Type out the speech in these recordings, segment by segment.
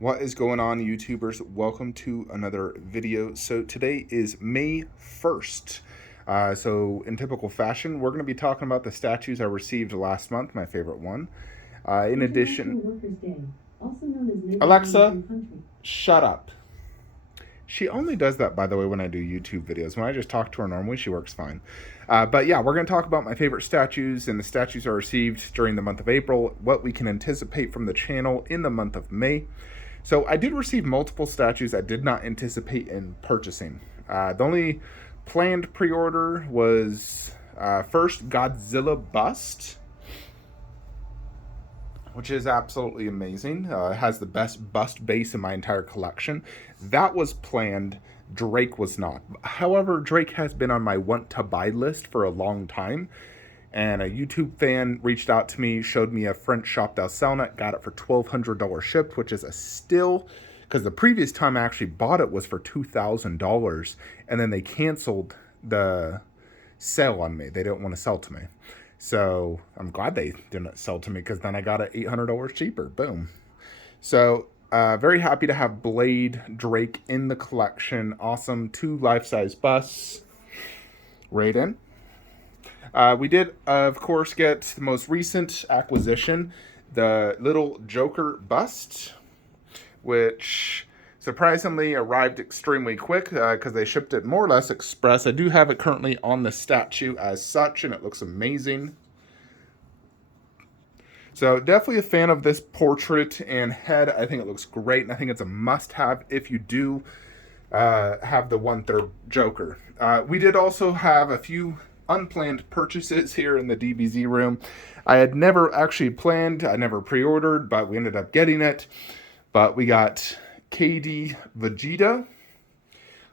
What is going on, YouTubers? Welcome to another video. So today is May 1st. So in typical fashion, we're going to be talking about the statues I received last month, my favorite one. In addition, Workers' Day, also known as Labor Day in Alexa, some countries. shut up. She only does that, by the way, when I do YouTube videos. When I just talk to her normally, she works fine. But yeah, we're going to talk about my favorite statues and the statues I received during the month of April, what we can anticipate from the channel in the month of May. So I did receive multiple statues I did not anticipate in purchasing. The only planned pre-order was first Godzilla bust, which is absolutely amazing. It has the best bust base in my entire collection. That was planned. Drake was not. However, Drake has been on my want-to-buy list for a long time. And a YouTube fan reached out to me, showed me a French shop they'll sell it, got it for $1,200 shipped, which is a steal, because the previous time I actually bought it was for $2,000, and then they canceled the sale on me. They didn't want to sell to me. So I'm glad they didn't sell to me, because then I got it $800 cheaper. Boom. So very happy to have Blade Drake in the collection. Awesome. 2 life-size busts. Raiden. We did, of course, get the most recent acquisition, the little Joker bust, which surprisingly arrived extremely quick because they shipped it more or less express. I do have it currently on the statue as such, and it looks amazing. So definitely a fan of this portrait and head. I think it looks great, and I think it's a must-have if you do have the 1/3 Joker. We did also have a few unplanned purchases here in the DBZ room. I had never actually planned, I never pre-ordered, but we ended up getting it. But we got KD Vegeta,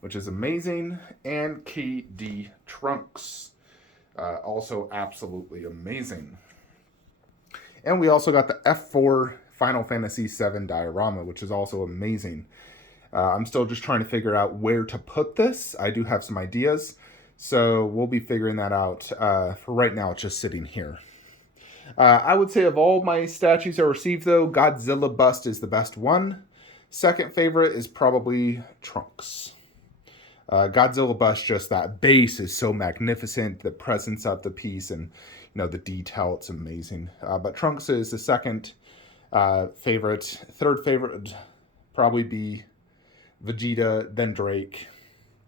which is amazing, and KD Trunks, also absolutely amazing. And we also got the F4 Final Fantasy VII diorama, which is also amazing. I'm still just trying to figure out where to put this. I do have some ideas, so we'll be figuring that out. For right now, it's just sitting here. I would say of all my statues I received, though, Godzilla bust is the best one. Second favorite is probably Trunks. Godzilla bust, just that base is so magnificent. The presence of the piece and the detail, it's amazing. But Trunks is the second favorite. Third favorite would probably be Vegeta, then Drake,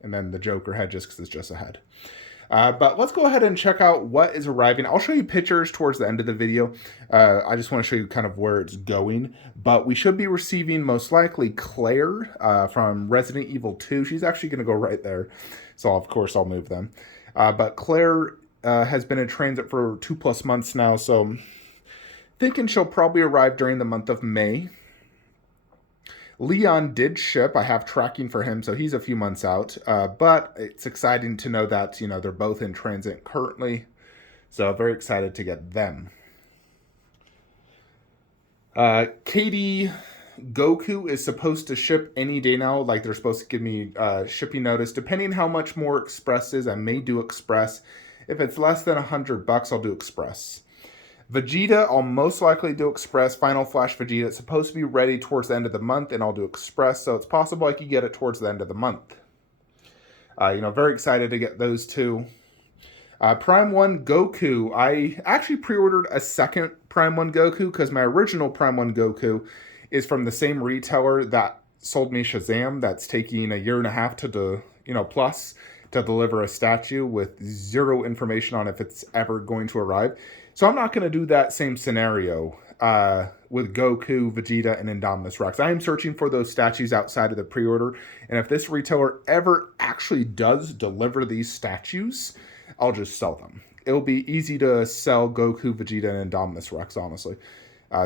and then the Joker head, just because it's just a head. But let's go ahead and check out what is arriving. I'll show you pictures towards the end of the video. I just want to show you kind of where it's going. But we should be receiving most likely Claire from Resident Evil 2. She's actually going to go right there. So, of course, I'll move them. But Claire has been in transit for 2+ months now. So, thinking she'll probably arrive during the month of May. Leon did ship. I have tracking for him, so he's a few months out. But it's exciting to know that, they're both in transit currently. So very excited to get them. Katie Goku is supposed to ship any day now. Like, they're supposed to give me shipping notice. Depending how much more Express is, I may do Express. If it's less than $100, I'll do Express. Vegeta, I'll most likely do Express. Final Flash Vegeta, it's supposed to be ready towards the end of the month, and I'll do Express, so it's possible I could get it towards the end of the month. Very excited to get those two. Prime 1 Goku, I actually pre-ordered a second Prime 1 Goku, because my original Prime 1 Goku is from the same retailer that sold me Shazam, that's taking a 1.5 years to plus to deliver a statue with zero information on if it's ever going to arrive. So I'm not going to do that same scenario with Goku, Vegeta, and Indominus Rex. I am searching for those statues outside of the pre-order, and if this retailer ever actually does deliver these statues, I'll just sell them. It'll be easy to sell Goku, Vegeta, and Indominus Rex, honestly.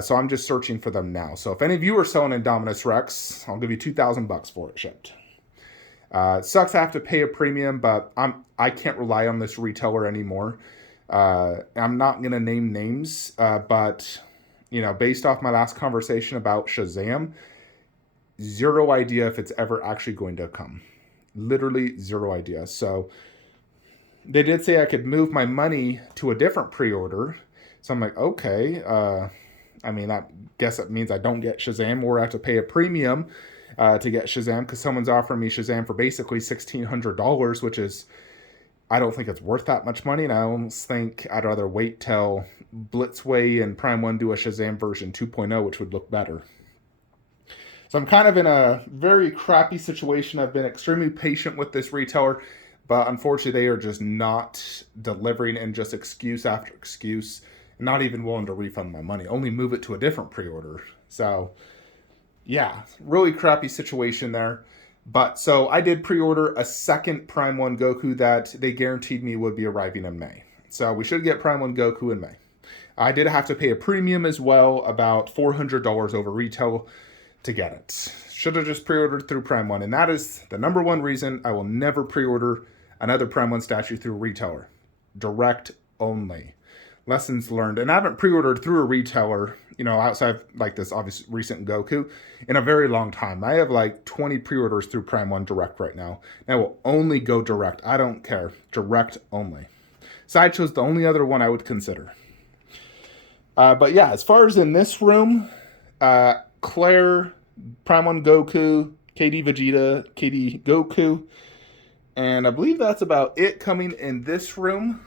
So I'm just searching for them now. So if any of you are selling Indominus Rex, I'll give you $2,000 for it shipped. Sucks I have to pay a premium, but I can't rely on this retailer anymore. I'm not going to name names, but, based off my last conversation about Shazam, zero idea if it's ever actually going to come. Literally zero idea. So they did say I could move my money to a different pre-order. So I'm like, okay, I mean, I guess it means I don't get Shazam or I have to pay a premium to get Shazam because someone's offering me Shazam for basically $1,600, which is, I don't think it's worth that much money. And I almost think I'd rather wait till Blitzway and Prime 1 do a Shazam version 2.0, which would look better. So I'm kind of in a very crappy situation. I've been extremely patient with this retailer, but unfortunately they are just not delivering, and just excuse after excuse, not even willing to refund my money, only move it to a different pre-order. So yeah, really crappy situation there. But so I did pre-order a second Prime 1 Goku that they guaranteed me would be arriving in May. So we should get Prime 1 Goku in May. I did have to pay a premium as well, about $400 over retail to get it. Should have just pre-ordered through Prime 1, and that is the number one reason I will never pre-order another Prime 1 statue through a retailer. Direct only. Lessons learned. And I haven't pre-ordered through a retailer, outside of like this obvious recent Goku, in a very long time. I have like 20 pre-orders through Prime 1 Direct right now. And I will only go direct. I don't care. Direct only. Sideshow's the only other one I would consider. But yeah, as far as in this room, Claire, Prime 1 Goku, KD Vegeta, KD Goku, and I believe that's about it coming in this room.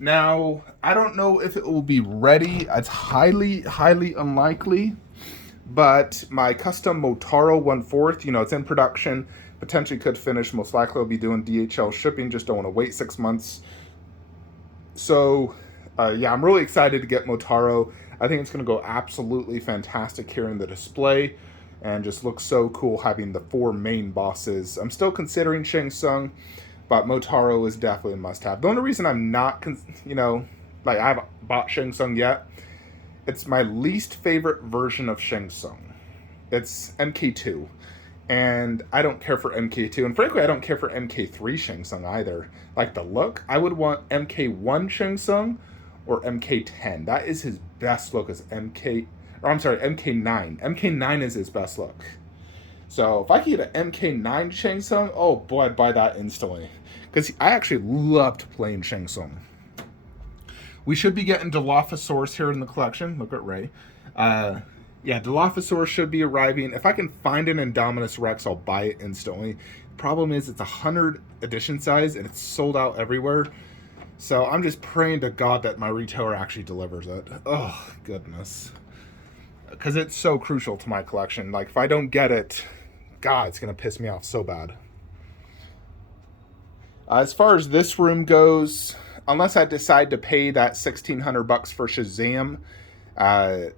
Now, I don't know if it will be ready. It's highly, highly unlikely. But my custom Motaro 1/4, it's in production. Potentially could finish. Most likely will be doing DHL shipping. Just don't want to wait 6 months. So, yeah, I'm really excited to get Motaro. I think it's going to go absolutely fantastic here in the display. And just looks so cool having the 4 main bosses. I'm still considering Shang Tsung, but Motaro is definitely a must-have. The only reason I'm not, I haven't bought Shang Tsung yet, it's my least favorite version of Shang Tsung. It's MK2. And I don't care for MK2. And frankly, I don't care for MK3 Shang Tsung either. Like the look, I would want MK1 Shang Tsung or MK10. That is his best look as MK9. MK9 is his best look. So if I could get an MK9 Shang Tsung, oh boy, I'd buy that instantly. Because I actually loved playing Shang Tsung. We should be getting Dilophosaurus here in the collection. Look at Ray. Yeah, Dilophosaurus should be arriving. If I can find an Indominus Rex, I'll buy it instantly. Problem is, it's 100 edition size, and it's sold out everywhere. So I'm just praying to God that my retailer actually delivers it. Oh, goodness. Because it's so crucial to my collection. Like, if I don't get it, God, it's going to piss me off so bad. As far as this room goes, unless I decide to pay that $1,600 for Shazam, there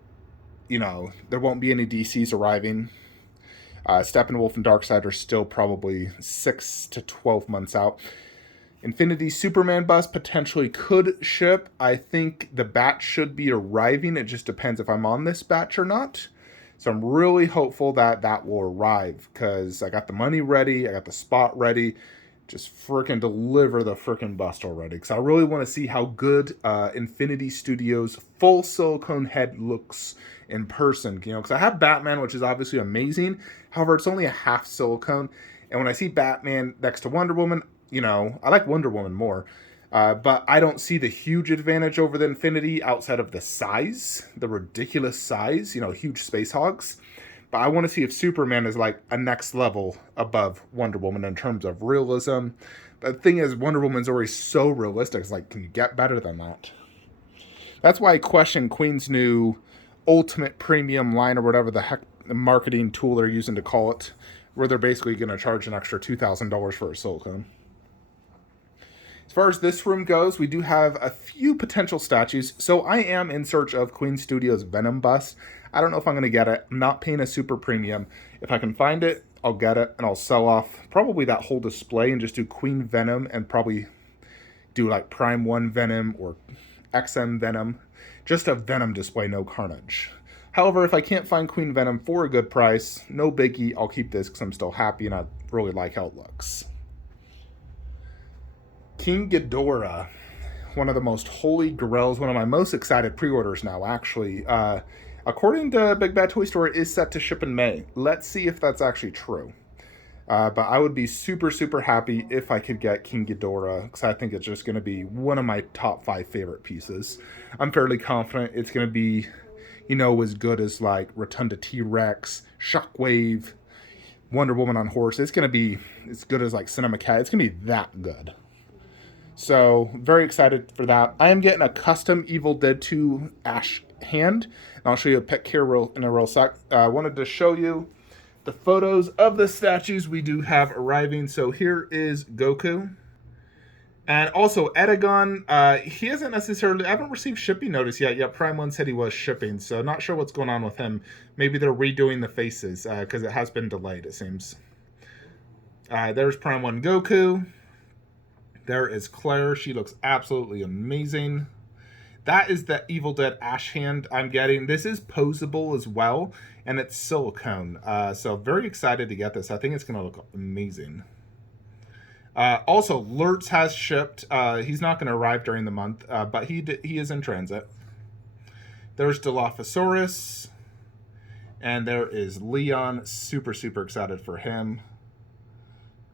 won't be any DCs arriving. Steppenwolf and Darkseid are still probably 6 to 12 months out. Infinity Superman bust potentially could ship. I think the batch should be arriving. It just depends if I'm on this batch or not. So I'm really hopeful that that will arrive because I got the money ready. I got the spot ready. Just freaking deliver the freaking bust already. Because I really want to see how good Infinity Studios' full silicone head looks in person. Because I have Batman, which is obviously amazing. However, it's only a half silicone. And when I see Batman next to Wonder Woman, I like Wonder Woman more. But I don't see the huge advantage over the Infinity outside of the size, the ridiculous size, huge space hogs. But I want to see if Superman is like a next level above Wonder Woman in terms of realism. The thing is, Wonder Woman's already so realistic. It's like, can you get better than that? That's why I question Queen's new Ultimate Premium line or whatever the heck the marketing tool they're using to call it, where they're basically going to charge an extra $2,000 for a silicone. As far as this room goes, we do have a few potential statues. So I am in search of Queen Studios' Venom bust. I don't know if I'm going to get it. I'm not paying a super premium. If I can find it, I'll get it, and I'll sell off probably that whole display and just do Queen Venom and probably do like Prime 1 Venom or XM Venom. Just a Venom display, no Carnage. However, if I can't find Queen Venom for a good price, no biggie, I'll keep this because I'm still happy and I really like how it looks. King Ghidorah, one of the most holy grails, one of my most excited pre-orders now, actually. According to Big Bad Toy Store, is set to ship in May. Let's see if that's actually true. But I would be super, super happy if I could get King Ghidorah, because I think it's just going to be one of my top 5 favorite pieces. I'm fairly confident it's going to be as good as like Rotunda T-Rex, Shockwave, Wonder Woman on horse. It's going to be as good as like Cinema Cat. It's going to be that good. So, very excited for that. I am getting a custom Evil Dead 2 Ash hand. And I'll show you a pic here in a real sec. I wanted to show you the photos of the statues we do have arriving. So here is Goku. And also Edagon, he hasn't necessarily, I haven't received shipping notice yet. Yeah, Prime 1 said he was shipping, so not sure what's going on with him. Maybe they're redoing the faces, because it has been delayed, it seems. There's Prime 1 Goku. There is Claire. She looks absolutely amazing. That is the Evil Dead Ash hand I'm getting. This is posable as well, and it's silicone. So very excited to get this. I think it's going to look amazing. Also, Lurtz has shipped. He's not going to arrive during the month, but he is in transit. There's Dilophosaurus. And there is Leon. Super, super excited for him.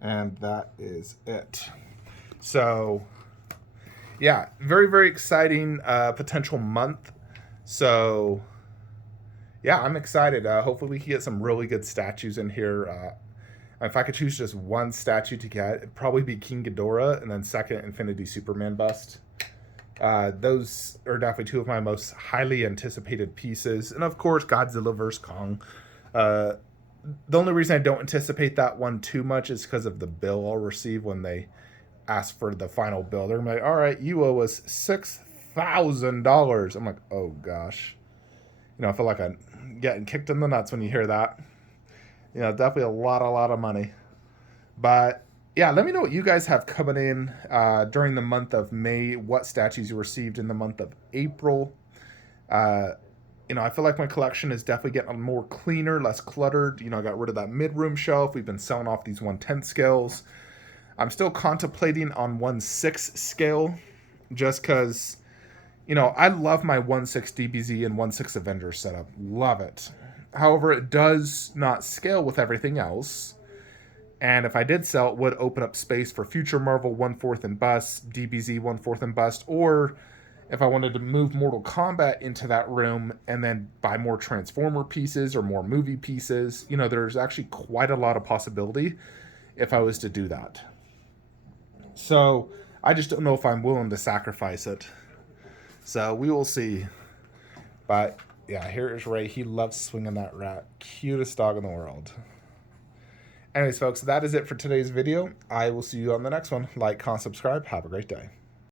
And that is it. So, yeah, very, very exciting potential month. So, yeah, I'm excited. Hopefully we can get some really good statues in here. If I could choose just one statue to get, it'd probably be King Ghidorah, and then second, Infinity Superman bust. Those are definitely two of my most highly anticipated pieces. And of course, Godzilla vs. Kong. The only reason I don't anticipate that one too much is because of the bill I'll receive when they ask for the final bill. They're like, all right, you owe us $6,000. I'm like, oh gosh. I feel like I'm getting kicked in the nuts when you hear that. Definitely a lot of money. But yeah, let me know what you guys have coming in during the month of May, what statues you received in the month of April. I feel like my collection is definitely getting more cleaner, less cluttered. I got rid of that mid-room shelf. We've been selling off these 1/10 scales. I'm still contemplating on 1/6 scale just because, I love my 1/6 DBZ and 1/6 Avengers setup. Love it. However, it does not scale with everything else. And if I did sell, it would open up space for future Marvel 1/4 and bust, DBZ 1/4 and bust, or if I wanted to move Mortal Kombat into that room and then buy more Transformer pieces or more movie pieces, there's actually quite a lot of possibility if I was to do that. So I just don't know if I'm willing to sacrifice it. So we will see. But yeah, here is Ray. He loves swinging that rat. Cutest dog in the world. Anyways, folks, that is it for today's video. I will see you on the next one. Like, comment, subscribe. Have a great day.